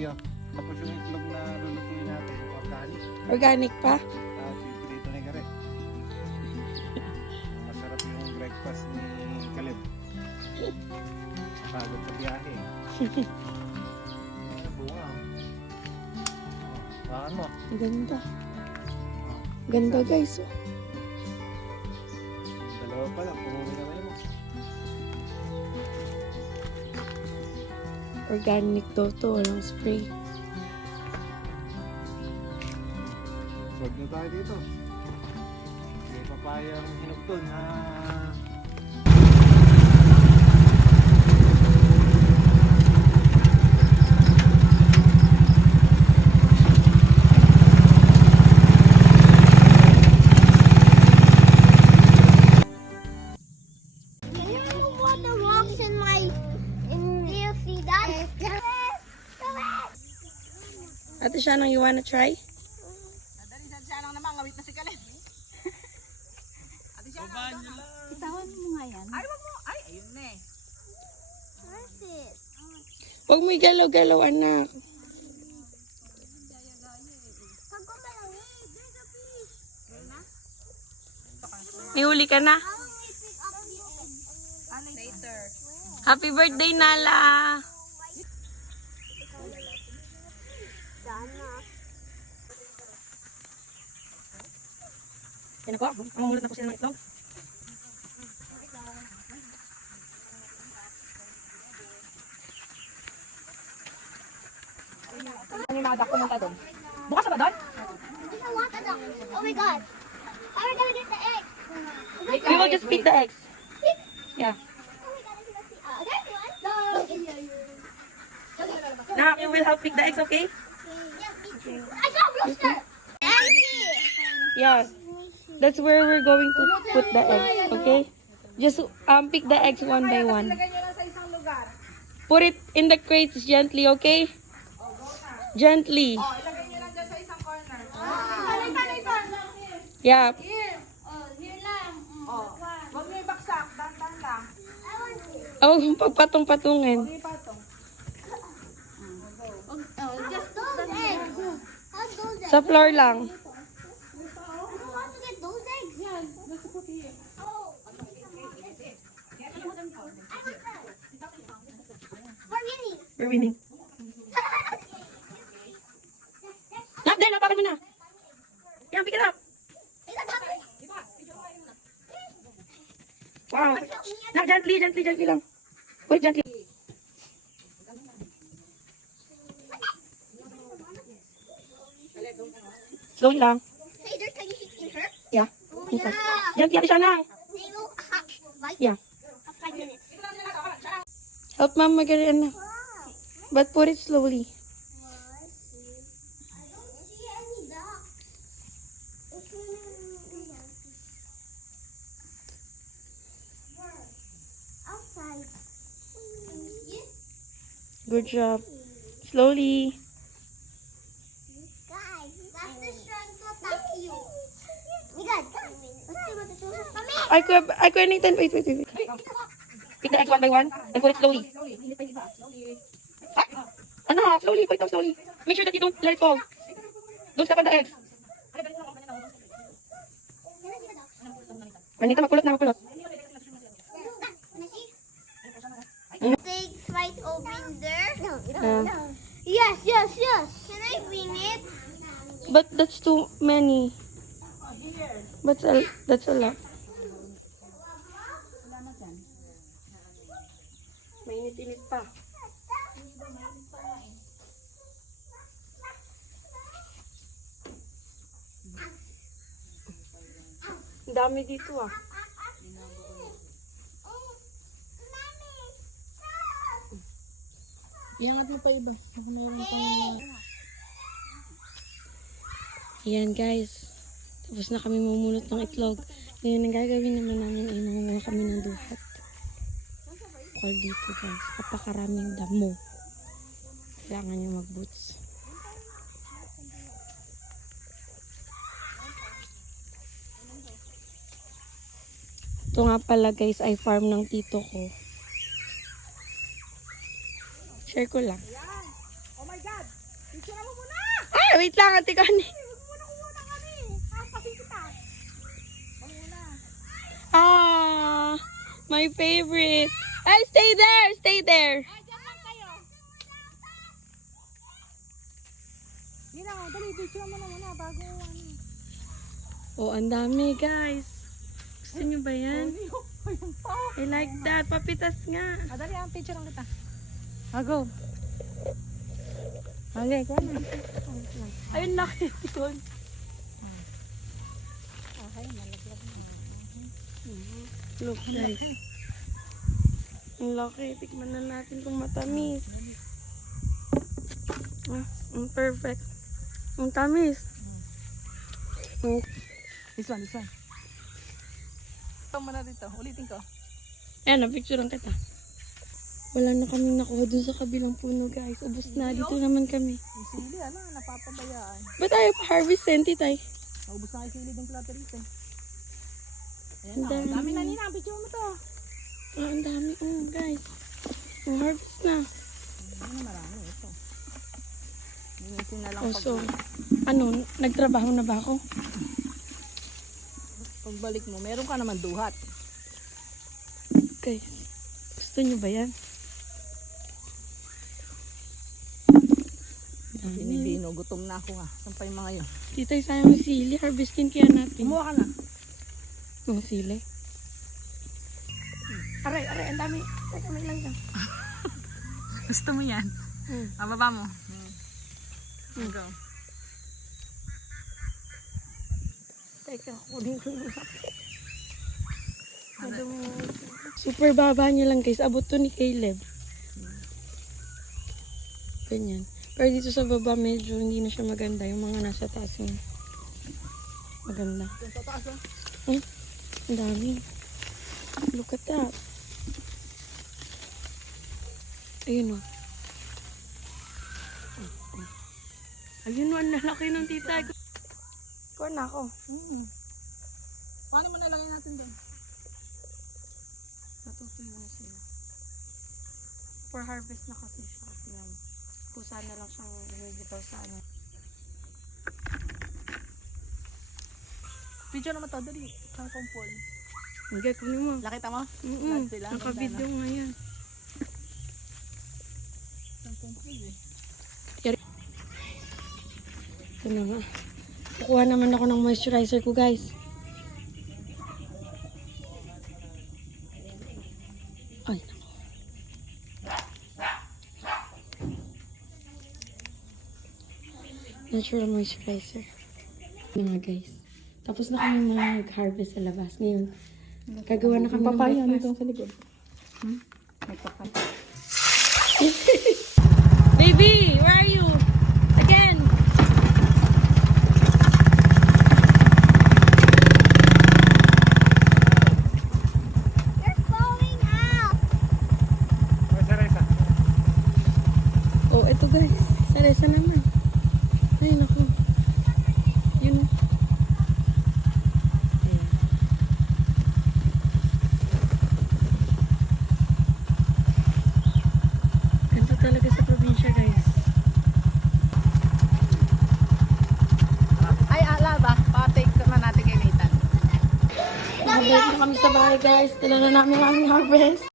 mayo. Tapos yung itlog na lulutuin natin, organic. Organic pa? At pipilito ni Kare. Masarap yung breakfast ni Caleb. Pagod sa biyahe. Bunga. Bahan mo. Ganda. Ganda guys. Oh. Dalawa pa lang, pumuli na kayo mo. Organic daw to, walang spray. Swag na tayo dito. May papayang hinog doon na Ate Shanang, you wanna try? Dali siya lang naman, ngawit na si Kaleb. Ate siya lang. Itawan mo nga yan. Ay, wag mo. Ay, ayun na eh. Huwag mo igalaw-galaw, anak. May huli ka na? Later. Happy birthday, Nala! Yan ako, mamulot na po sila ng itlog. Ano yung mga duck pumunta doon? Bukas na ba doon? Oh my god. How are we gonna get the egg? We will just pick the eggs. Yeah. Oh, there's one. No. Now, you will help pick the eggs, okay? I saw a rooster. Empty. Yeah. That's where we're going to put the eggs, okay? Just pick the eggs one by one. Lagay nyo lang sa isang lugar. Put it in the crates gently, okay? Gently. Oh, ilagay nyo lang dyan sa isang corner. Yeah. Here. Oh, here lang. Oh. Huwag nyo ibaksak. Dandan lang. I want it. Oh, pagpatong-patungin. Huwag ipatong. Oh, just those eggs. How's those eggs? Sa floor lang. I don't want to get those eggs. Oh. We're winning. We're winning. Not there, napakan mo na. Yeah, pick it up. Is that happening? Wow. Not gently, gently, gently lang. Put it gently. Slowly lang. Hey, there's tiny sheets in her. Yeah. Oh, Inside. yeah. Gently, ate siya na. They will bite Yeah. for 5 minutes. Help mom magaling na. But put it slowly. I don't see any ducks. Outside. Good job. Slowly. Guys, that's the shrunk to attack you. Miguel, let's do it. Come here. I could Nathan. Wait. Pick the eggs one by one and put it slowly. Ah, slowly. Put it down slowly. Make sure that you don't let it fall. Don't step on the eggs. Manita, makulot na, makulot. Eggs right over there. Ah. Yes. Can I bring it? But that's too many. That's a lot. Mainit-init pa. Ang dami dito ah. Iangat mo pa iba. Meron pang Ayan guys. Tapos na kami mamulot ng itlog. Ngayon ang gagawin naman namin ay mangunguha kami ng duhat. Bukal dito guys. Napakaraming damo. Kailangan nyo mag-boots. Ito nga pala guys ay farm ng tito ko. Share ko lang. Oh my God! Picture mo muna! Ay, wait lang, Ate Connie. Huwag muna kuha kami. Hampasin kita. Huwag muna. Ah, my favorite. Ay, stay there, stay there. Ay, dyan lang kayo. Yun lang, dali, picture mo na muna bago ano. Oh, ang dami, guys. Gusto niyo ba yan? Ayun pa. I like that. Papitas nga. Dali, ang picture lang kita. Go. Okay, kuha na. Ayun, laki yun. Okay, malaglag na. Look, guys. Ang laki. Tikman na natin kung matamis. Ah, ang perfect. Ang tamis. Oh. This one. Ito mo na dito. Ulitin ko. Ayan, na-picture lang kita. Wala na kaming nakuha dun sa kabilang puno, guys. Ubus na. Dito naman kami. Yung sili, napapabayaan. Ba't tayo pa-harvest, Titay? Naubos na yung sili ng platerite. Ayan Ang na, dami. dami na nina. Picture mo to. Ah, ang dami. Oh, guys. Ang harvest na. Ano na marami ito. Linisin na lang Oh, so, ano, nagtrabaho na ba ako? pagbalik mo. Meron ka naman duhat. Guys, gusto nyo ba yan? Binibino, gutom na ako ha. Saan pa yung mga yun? Titay, sayang yung sili. Harvestin kaya natin. Kumuha ka na. Mga sili. Aray, ang dami. Teka, may lang yan. Gusto mo yan? Baba mo. Go. Teka, kunin ko na. Super baba niya lang, guys. Abot to ni Caleb. Ganyan. Pero dito sa baba, medyo hindi na siya maganda. Yung mga nasa taas yung maganda. Yung tataas ha? Ang dami. Look at that. Ayun o. Ayun o, ang lalaki ng tita. Kuha na ako. Paano mo nalagay natin doon? Natutuyo na sila. For harvest na kasi siya. Kasi yan. Kusa na lang siyang bitaw sa ano. Video naman to, dali. Kangkong pool. Hindi, kunin mo. Nakita mo? Mm-mm. Lahat sila, Naka-video nga yan. Kangkong pool eh. Ito na nga. Kukuha naman ako ng moisturizer ko, guys. Ay, nako. Natural moisturizer. Ito na nga, guys. Tapos na kami mag-harvest sa labas. Ngayon, gagawa na kami ng breakfast. sa likod. May papaya. Baby, where are you? Again. You're falling out. Oh, ito guys. Saresa naman. Ay, naku. Yun. Ayan. Ganito talaga sa probinsya, guys. Ay, ala ba? Pa-take na natin kay Nathan. Nakabalik na kami sa bahay, guys. Dala na namin ang aming harvest.